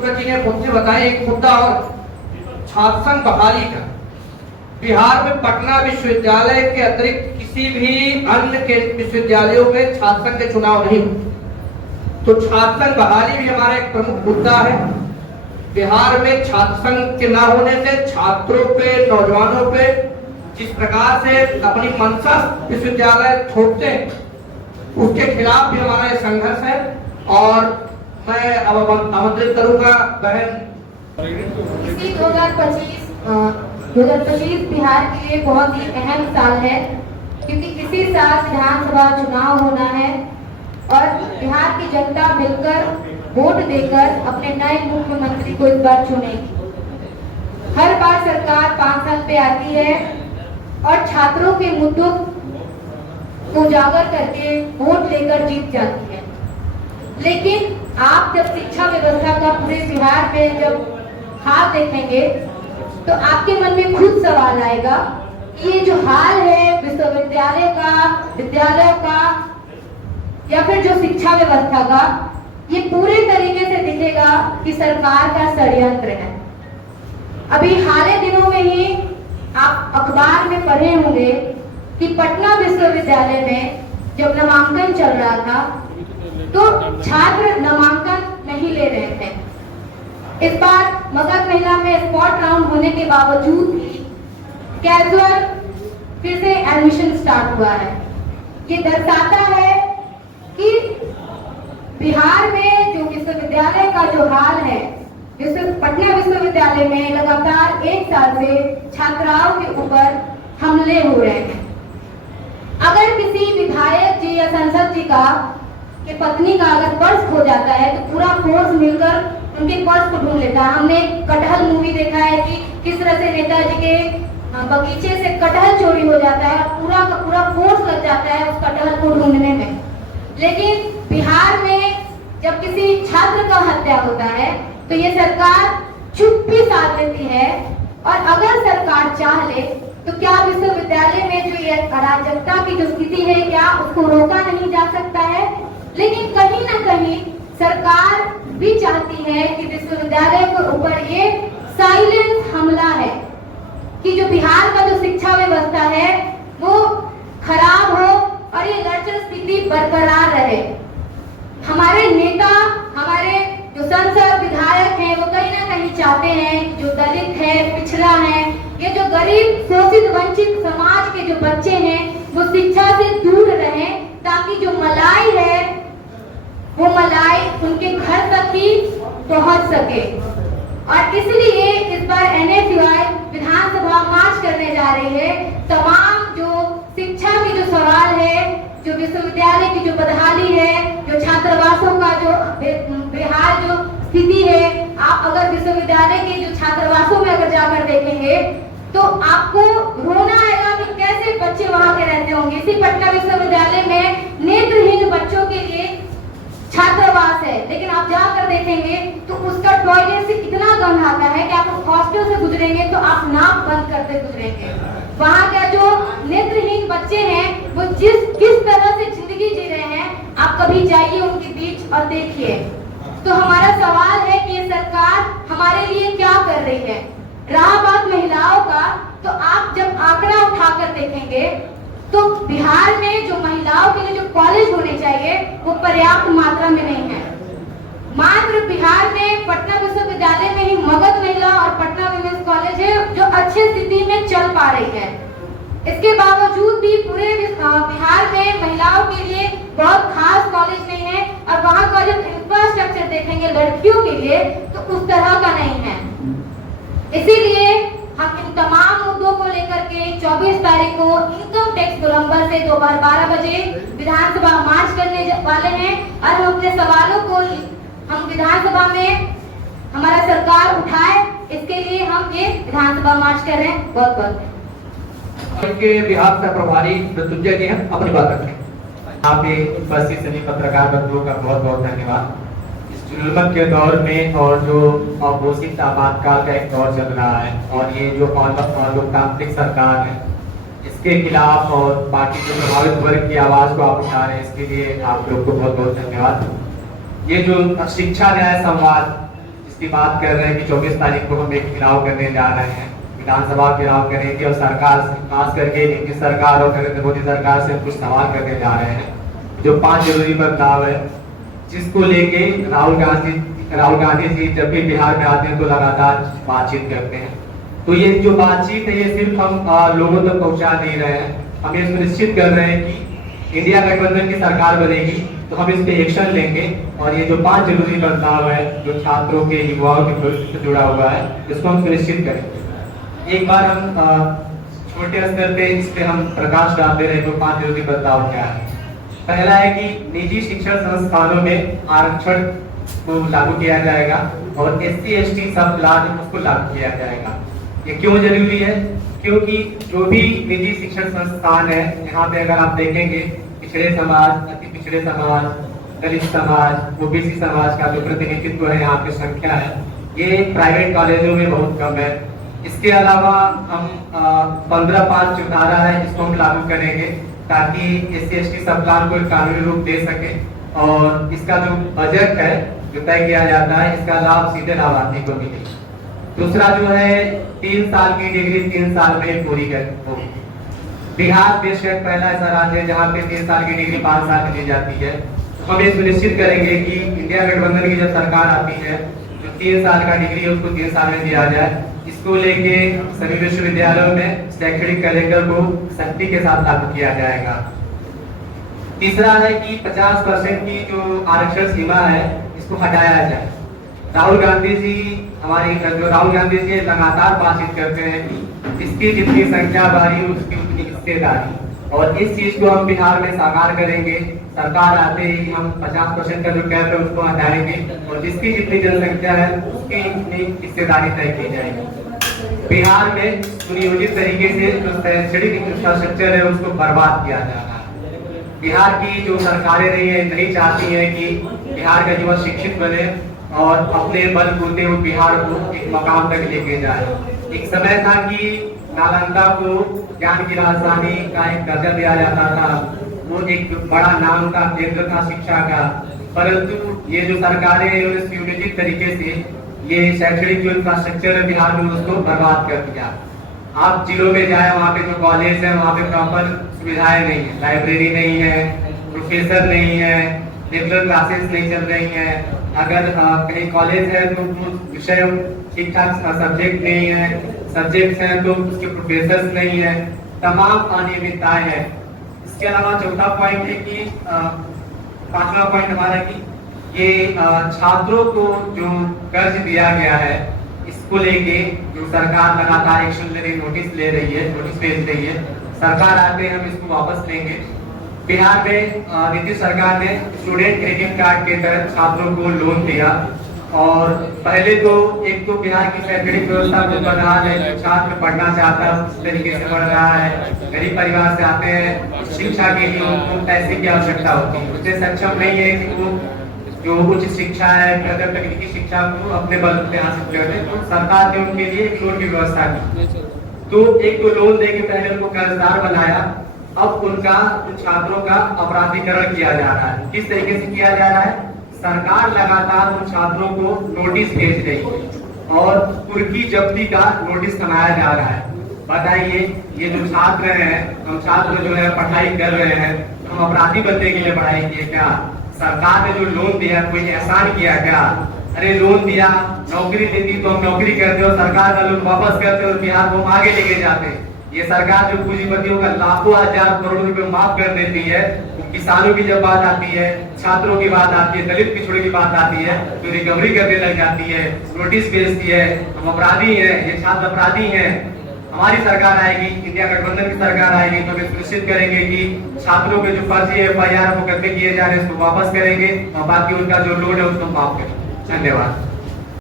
सूरज जी ने मुद्दे बताए। एक मुद्दा और छात्र संघ बहाली का। बिहार में पटना विश्वविद्यालय के अतिरिक्त किसी भी अन्य के विश्वविद्यालयों में छात्र संघ के चुनाव नहीं होते, तो छात्र संघ बहाली भी हमारा एक प्रमुख मुद्दा है। बिहार में छात्र संघ के न होने से छात्रों पे, नौजवानों पे जिस प्रकार से अपनी मंशा विश्वविद्यालय थोपते हैं, उसके खिलाफ भी हमारा संघर्ष है। और मैं अब आमंत्रित करूंगा बहन। 2025 बिहार के लिए बहुत ही अहम साल है, क्योंकि इसी साल विधानसभा चुनाव होना है और बिहार की जनता मिलकर वोट देकर अपने नए मुख्यमंत्री को इस बार चुनेगी। हर बार सरकार 5 साल पे आती है और छात्रों के मुद्दों को उजागर करके वोट लेकर जीत जाती है। लेकिन आप जब शिक्षा व्यवस्था का पूरे बिहार में जब हाल देखेंगे तो आपके मन में खुद सवाल आएगा कि ये जो हाल है विश्वविद्यालय का, विद्यालय का या फिर जो शिक्षा व्यवस्था का, ये पूरे तरीके से दिखेगा कि सरकार का षड्यंत्र है। अभी हाल ही दिनों में ही आप अखबार में पढ़े होंगे कि पटना विश्वविद्यालय में जब नामांकन चल रहा था तो छात्र नामांकन नहीं ले रहे थे। इस बार मगध महिला में स्पॉट राउंड होने के बावजूद भी कैजुअल फिर से एडमिशन स्टार्ट हुआ है। ये दर्शाता है कि बिहार में जो विश्वविद्यालय का जो हाल है, पटना विश्वविद्यालय में लगातार 1 साल से छात्राओं के ऊपर हमले हो रहे हैं। अगर किसी विधायक जी या सांसद जी का कि पत्नी का अगर पर्स खो जाता है तो पूरा फोर्स मिलकर उनके पर्स को ढूंढ लेता है। हमने कटहल मूवी देखा है कि किस तरह से नेताजी के बगीचे से कटहल चोरी हो जाता है और पूरा का पूरा फोर्स लग जाता है उस कटहल को ढूंढने में। लेकिन बिहार में जब किसी छात्र का हत्या होता है तो ये सरकार चुप्पी साध लेती है। और अगर सरकार चाह ले तो क्या विश्वविद्यालय में जो ये अराजकता की जो स्थिति है, क्या उसको रोका नहीं जा सकता है? लेकिन कहीं ना कहीं सरकार भी चाहती है कि विश्वविद्यालय के ऊपर ये साइलेंस हमला है कि जो बिहार का जो शिक्षा व्यवस्था है वो खराब हो और ये लचर स्थिति बरकरार रहे। हमारे नेता, हमारे जो संसद विधायक हैं वो कहीं ना कहीं चाहते हैं जो दलित है, पिछड़ा है, ये जो गरीब शोषित वंचित समाज के जो बच्चे हैं वो शिक्षा से दूर रहें, ताकि जो मलाई है वो मलाई उनके घर तक ही पहुंच सके। और इसलिए इस बार NSUI विधानसभा मार्च करने जा रही है। तमाम जो शिक्षा की जो सवाल है, जो विश्वविद्यालय की जो बदहाली है, जो छात्रावासों का जो बेहाल जो स्थिति है, आप अगर विश्वविद्यालय के जो छात्रावासों में अगर जाकर देखेंगे तो आपको रोना आएगा कि कैसे बच्चे वहां के रहते होंगे। इसी पटना विश्वविद्यालय में नेत्रहीन बच्चों के लिए छात्रावास है, लेकिन आप जाकर देखेंगे तो उसका टॉयलेट से इतना गंध आता है कि आप उस हॉस्टल से गुजरेंगे तो आप नाक बंद करते गुजरेंगे। वहाँ के जो नेत्रहीन बच्चे हैं वो किस तरह से जिंदगी जी रहे हैं, आप कभी जाइए उनके बीच और देखिए। तो हमारा सवाल है कि ये सरकार हमारे लिए क्या कर रही है। रहा बात महिलाओं का, तो आप जब आंकड़ा उठाकर देखेंगे तो बिहार में जो महिलाओं के लिए जो कॉलेज होने चाहिए वो पर्याप्त मात्रा में नहीं है। मात्र बिहार में पटना विश्वविद्यालय में ही मगध महिला और पटना विमेंस कॉलेज है जो अच्छी स्थिति में चल पा रही है। इसके बावजूद भी पूरे बिहार में महिलाओं के लिए बहुत खास कॉलेज नहीं है और वहाँ का जो इंफ्रास्ट्रक्चर देखेंगे लड़कियों के लिए तो उस तरह का नहीं है। इसीलिए हम इन तमाम मुद्दों को लेकर के 24 तारीख को इनकम टैक्स गोलंबर से दोपहर 12 बजे विधानसभा मार्च करने वाले हैं और हम अपने सवालों को हम विधानसभा में हमारा सरकार उठाए, इसके लिए हम ये विधानसभा मार्च कर रहे हैं। बहुत बहुत के बिहार से प्रभारी मृत्युंजय जी हैं, अपनी बात रखें। आपके उपस्थित सभी पत्रकार बंधुओं का बहुत बहुत धन्यवाद। जुल्म के दौर में और जो अघोषित आपातकाल का एक दौर चल रहा है और ये जो लोकतांत्रिक सरकार है इसके खिलाफ और बाकी जो प्रभावित वर्ग की आवाज को आप उठा रहे हैं, इसके लिए आप लोग को बहुत बहुत धन्यवाद। ये जो शिक्षा न्याय संवाद इसकी बात कर रहे हैं कि 24 तारीख को हम एक चुनाव करने जा रहे हैं, विधानसभा चुनाव करेंगे और सरकार से, खास करके नीतीश सरकार और नरेंद्र मोदी सरकार से कुछ सवाल करने जा रहे हैं। जो 5 जरूरी बदलाव है, जिसको लेके राहुल गांधी जी जब भी बिहार में आते हैं तो लगातार बातचीत करते हैं। तो ये जो बातचीत है, ये सिर्फ हम लोगों तक पहुंचा नहीं रहे हैं, हम ये सुनिश्चित कर रहे हैं कि इंडिया गठबंधन की सरकार बनेगी तो हम इस पे एक्शन लेंगे और ये जो 5 जरूरी बदलाव है जो छात्रों के, युवाओं के भविष्य से जुड़ा हुआ है, इसको हम सुनिश्चित करेंगे। एक बार हम छोटे स्तर पे इस पे हम प्रकाश डालते रहे तो 5 जरूरी बदलाव क्या है। पहला है कि निजी शिक्षण संस्थानों में आरक्षण को लागू किया जाएगा और SC/ST सब प्लान उसको लागू किया जाएगा। ये क्यों जरूरी है? क्योंकि जो भी निजी शिक्षण संस्थान है, यहाँ पे अगर आप देखेंगे पिछड़े समाज, अति पिछड़े समाज, दलित समाज, OBC समाज का जो प्रतिनिधित्व है, यहाँ पे संख्या है, ये प्राइवेट कॉलेजों में बहुत कम है। इसके अलावा हम 15(5) जो धारा है इसको हम लागू करेंगे ताकि SC/ST सब प्लान को कानूनी रूप दे सके और इसका जो बजट है जो तय किया जाता है, इसका लाभ सीधे लाभार्थी को मिले। दूसरा जो है 3 साल की डिग्री 3 साल में पूरी कर। बिहार देश का पहला ऐसा राज्य है जहाँ पे 3 साल की डिग्री 5 साल में दी जाती है। तो हम ये सुनिश्चित करेंगे कि इंडिया गठबंधन की जब सरकार आती है, जो 3 साल का डिग्री है उसको 3 साल में दिया जाए। इसको लेके सभी विश्वविद्यालयों में शैक्षणिक कैलेंडर को सख्ती के साथ लागू किया जाएगा। तीसरा है कि 50% की जो आरक्षण सीमा है इसको हटाया जाए। राहुल गांधी जी लगातार बातचीत करते हैं कि इसकी जितनी संख्या बढ़ी उसकी उतनी हिस्सेदारी, और इस चीज को हम बिहार में साकार करेंगे। सरकार आते ही हम 50% का जो कैप है उसको हटाएंगे और जिसकी जितनी जनसंख्या है उसकी उतनी हिस्सेदारी तय की जाएगी। बिहार में सुनियोजित तरीके से जो शैक्षणिक इंफ्रास्ट्रक्चर है उसको बर्बाद किया जा रहा है। बिहार की जो सरकारें रही है नहीं चाहती है कि बिहार का युवा शिक्षित बने और अपने बलबूते हुए बिहार को एक मकाम तक लेके जाए। एक समय था कि नालंदा को ज्ञान की राजधानी का एक दर्जा दिया जाता था, वो एक बड़ा नाम का केंद्र था शिक्षा का, परंतु ये जो सरकारें हैं सुनियोजित तरीके से ये शैक्षणिक जो इंफ्रास्ट्रक्चर है बिहार में उसको बर्बाद कर दिया। आप जिलों में जाए, वहाँ पे जो कॉलेज है वहाँ पे प्रॉपर सुविधाएं नहीं है, लाइब्रेरी नहीं है, प्रोफेसर नहीं है, रेगुलर क्लासेस नहीं चल रही है। अगर कहीं कॉलेज है तो वो विषय ठीक ठाक सब्जेक्ट नहीं है, सब्जेक्ट्स हैं तो उसके प्रोफेसर्स नहीं है, तमाम अनियमितताएं हैं। इसके अलावा चौथा पॉइंट है कि 5वां पॉइंट हमारा कि ये छात्रों को जो कर्ज दिया गया है इसको लेके जो सरकार लगातार एक्शन ले रही, नोटिस भेज रही है। सरकार आते हम इसको वापस लेंगे। बिहार में नीतीश सरकार ने स्टूडेंट क्रेडिट कार्ड के तहत छात्रों को लोन दिया और पहले तो एक तो बिहार की शैक्षणिक व्यवस्था को बना है, छात्र पढ़ना चाहता है उस तरीके से पढ़ रहा है, गरीब परिवार से आते हैं, शिक्षा के लिए उनको पैसे की आवश्यकता होती है, उससे सक्षम नहीं है कि वो जो उच्च शिक्षा है, तकनीकी शिक्षा को अपने बल पे हासिल कर ले। तो सरकार ने उनके लिए एक लोन की व्यवस्था की। तो एक तो लोन देके पहले उनको कर्जदार बनाया, अब उनका उन छात्रों का अपराधीकरण किया जा रहा है। किस तरीके से किया जा रहा है? सरकार लगातार उन छात्रों को नोटिस भेज रही है और कुर्की जब्ती का नोटिस बनाया जा रहा है। बताइए, ये जो छात्र हैं, हम छात्र जो है पढ़ाई कर रहे हैं, हम अपराधी बनने के लिए पढ़ाई किए क्या? सरकार ने जो लोन दिया कोई एहसान किया क्या? अरे लोन दिया, नौकरी देती तो हम नौकरी करते और सरकार का लोन वापस करते और बिहार को आगे लेके जाते। ये सरकार जो पूंजीपतियों का लाखों हजार करोड़ रुपए माफ कर देती है, किसानों की जब बात आती है, छात्रों की बात आती है, दलित पिछड़े की बात आती है तो रिकवरी करने लग जाती है, नोटिस भेजती है, हम अपराधी हैं, ये छात्र अपराधी हैं। हमारी सरकार आएगी, इंडिया गठबंधन की सरकार आएगी तो हम सुनिश्चित करेंगे कि छात्रों के जो फर्जी FIR वो करके किए जा रहे हैं उसको वापस करेंगे और बाकी उनका जो लोन है उसको माफ करेंगे। धन्यवाद।